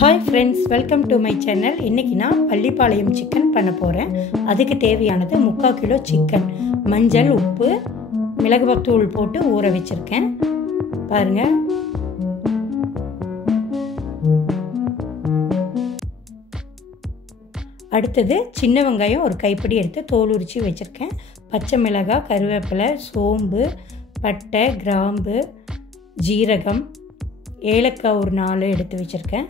Hi friends, welcome to my channel. இன்னைக்கு நான் Pallipalayam chicken பண்ண போறேன். அதுக்கு தேவையானது 3/4 கிலோ சிக்கன், மஞ்சள், உப்பு, மிளகுத்தூள் போட்டு ஊற வச்சிருக்கேன். பாருங்க. அடுத்தது சின்ன வெங்காயம் ஒரு கைப்பிடி எடுத்து தோல் உரிச்சு வச்சிருக்கேன். பச்சை மிளகாய், கருவேப்பிலை, சோம்பு, பட்டை, கிராம்பு, ஜீரகம், ஏலக்காய் ஒரு 4 எடுத்து வச்சிருக்கேன்.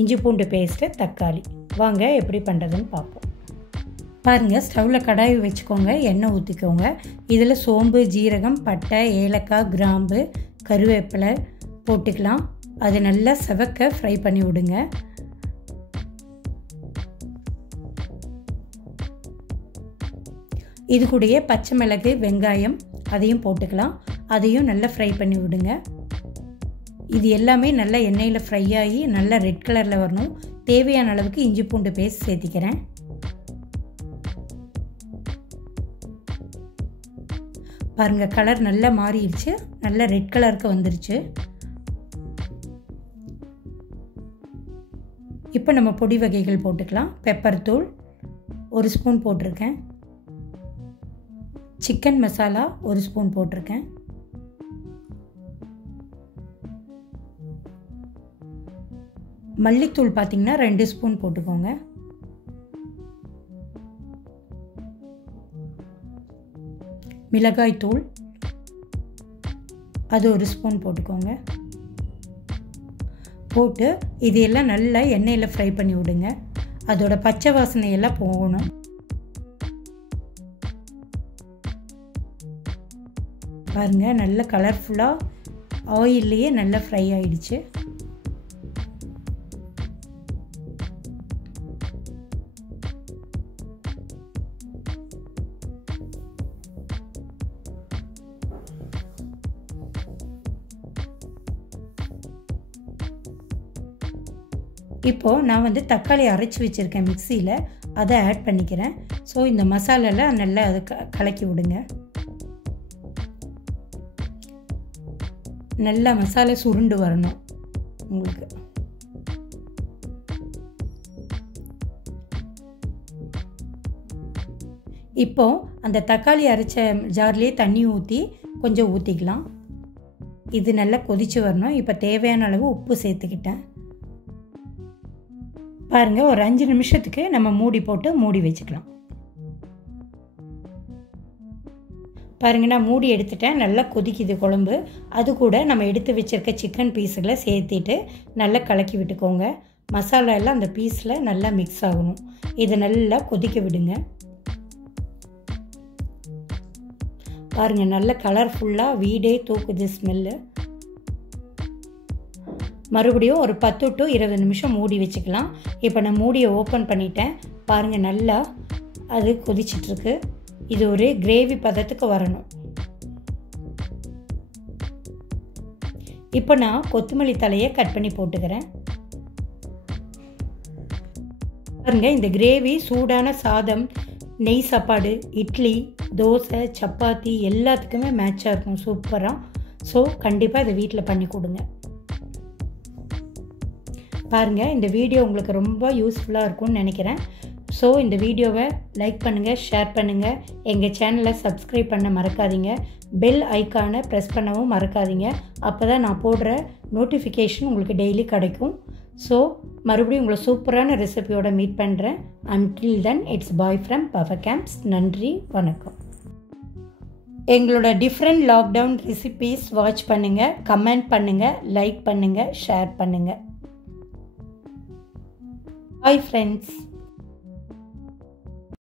இஞ்சி பூண்டு பேஸ்ட்டு, தக்காளி. வாங்க எப்படி பண்ணுறதுன்னு பார்ப்போம். பாருங்கள், ஸ்டவ்வில் கடாய் வச்சுக்கோங்க, எண்ணெய் ஊற்றிக்கோங்க. இதில் சோம்பு, ஜீரகம், பட்டை, ஏலக்காய், கிராம்பு, கருவேப்பிலை போட்டுக்கலாம். அது நல்லா செவக்க ஃப்ரை பண்ணி விடுங்க. இது கூடயே பச்சை மிளகு, வெங்காயம் அதையும் போட்டுக்கலாம். அதையும் நல்லா ஃப்ரை பண்ணி விடுங்க. இது எல்லாமே நல்லா எண்ணெயில் ஃப்ரை ஆகி நல்லா ரெட் கலரில் வரணும். தேவையான அளவுக்கு இஞ்சி பூண்டு பேஸ்ட் சேர்த்திக்கிறேன். பாருங்கள், கலர் நல்லா மாறிடுச்சு, நல்லா ரெட் கலருக்கு வந்துருச்சு. இப்போ நம்ம பொடி வகைகள் போட்டுக்கலாம். பெப்பர் தூள் 1 ஸ்பூன் போட்டிருக்கேன். சிக்கன் மசாலா 1 ஸ்பூன் போட்டிருக்கேன். மல்லித்தூள் பார்த்திங்கன்னா 2 ஸ்பூன் போட்டுக்கோங்க. மிளகாய் தூள் அது 1 ஸ்பூன் போட்டுக்கோங்க. போட்டு இதையெல்லாம் நல்லா எண்ணெயில் ஃப்ரை பண்ணி விடுங்க. அதோட பச்சை வாசனையெல்லாம் போகணும். பாருங்கள், நல்ல கலர்ஃபுல்லாக ஆயில்லையே நல்லா ஃப்ரை ஆயிடுச்சு. இப்போது நான் தக்காளி அரைச்சி வச்சுருக்கேன் மிக்சியில், அதை ஆட் பண்ணிக்கிறேன். ஸோ இந்த மசாலாவில் நல்லா அதை கலக்கி விடுங்க. நல்லா மசாலா சுருண்டு வரணும் உங்களுக்கு. இப்போது அந்த தக்காளி அரைச்ச ஜார்லேயே தண்ணி ஊற்றி கொஞ்சம் ஊற்றிக்கலாம். இது நல்லா கொதித்து வரணும். இப்போ தேவையான அளவு உப்பு சேர்த்துக்கிட்டேன். பாருங்கள், ஒரு 5 நிமிஷத்துக்கு நம்ம மூடி போட்டு மூடி வச்சுக்கலாம். பாருங்கள், நான் மூடி எடுத்துட்டேன். நல்லா கொதிக்குது குழம்பு. அது கூட நம்ம எடுத்து வச்சுருக்க சிக்கன் பீஸுகளை சேர்த்திட்டு நல்லா கலக்கி விட்டுக்கோங்க. மசாலா எல்லாம் அந்த பீஸில் நல்லா மிக்ஸ் ஆகணும். இதை நல்லா கொதிக்க விடுங்க. பாருங்கள், நல்ல கலர்ஃபுல்லாக வீடே தூக்குது ஸ்மெல்லு. மறுபடியும் ஒரு 10 to 20 நிமிஷம் மூடி வச்சுக்கலாம். இப்போ நான் மூடியை ஓப்பன் பண்ணிட்டேன். பாருங்கள், நல்லா அது கொதிச்சிட்ருக்கு. இது ஒரு கிரேவி பதத்துக்கு வரணும். இப்போ நான் கொத்தமல்லி தலையை கட் பண்ணி போட்டுக்கிறேன். பாருங்கள், இந்த கிரேவி சூடான சாதம், நெய் சாப்பாடு, இட்லி, தோசை, சப்பாத்தி எல்லாத்துக்குமே மேட்சாக இருக்கும். சூப்பராக. ஸோ கண்டிப்பாக இதை வீட்டில் பண்ணி கொடுங்க. பாருங்கள், இந்த வீடியோ உங்களுக்கு ரொம்ப யூஸ்ஃபுல்லாக இருக்கும்னு நினைக்கிறேன். ஸோ இந்த வீடியோவை லைக் பண்ணுங்கள், ஷேர் பண்ணுங்கள். எங்கள் சேனலை சப்ஸ்கிரைப் பண்ண மறக்காதீங்க. பெல் ஐக்கானை ப்ரெஸ் பண்ணவும் மறக்காதீங்க. அப்போ தான் நான் போடுற நோட்டிஃபிகேஷன் உங்களுக்கு டெய்லி கிடைக்கும். ஸோ மறுபடியும் உங்களை சூப்பரான ரெசிபியோட மீட் பண்ணுறேன். Until then, it's bye from பஃபகேம்ப்ஸ். நன்றி, வணக்கம். எங்களோட டிஃப்ரெண்ட் லாக்டவுன் ரெசிபீஸ் வாட்ச் பண்ணுங்கள், கமெண்ட் பண்ணுங்கள், லைக் பண்ணுங்கள், ஷேர் பண்ணுங்கள். Bye friends.